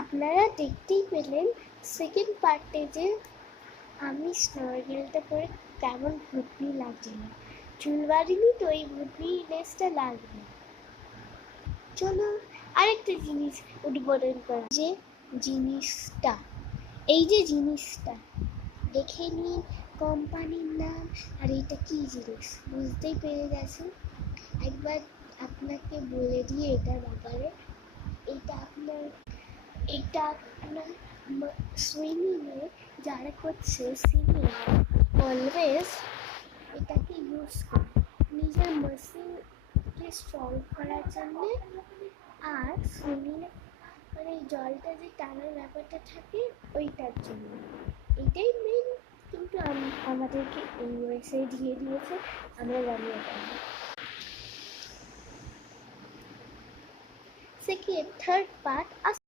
আপনারা দেখতেই পেলেন সেকেন্ড পার্টে যে আমি স্নরকেলটা পরে কেমন ভূতনি লাগছে না। চুল বাঁধিনি তো এই ভূতনি লেসটা লাগবে। চলো আরেকটা জিনিস উদ্বোধন করা, যে জিনিসটা, এই যে জিনিসটা দেখে নিন, কোম্পানির নাম আর এটা কি জিনিস বুঝতেই পেরে গেছেন। একবার আপনাকে বলে দিয়ে এটার ব্যাপারে, এটা আপনার সুইমিংয়ে যারা করছে সুইমিং অলওয়েজ এটাকে ইউজ করে নিজের মাসেলকে স্ট্রং করার জন্যে, আর সুইমিংয়ে মানে জলটা যে টানার ব্যাপারটা থাকে ওইটার জন্য। এটাই মেন, কিন্তু আমাদেরকে এই ওয়েসে দিয়ে দিয়েছে, আমরা জানি এটা। Second third part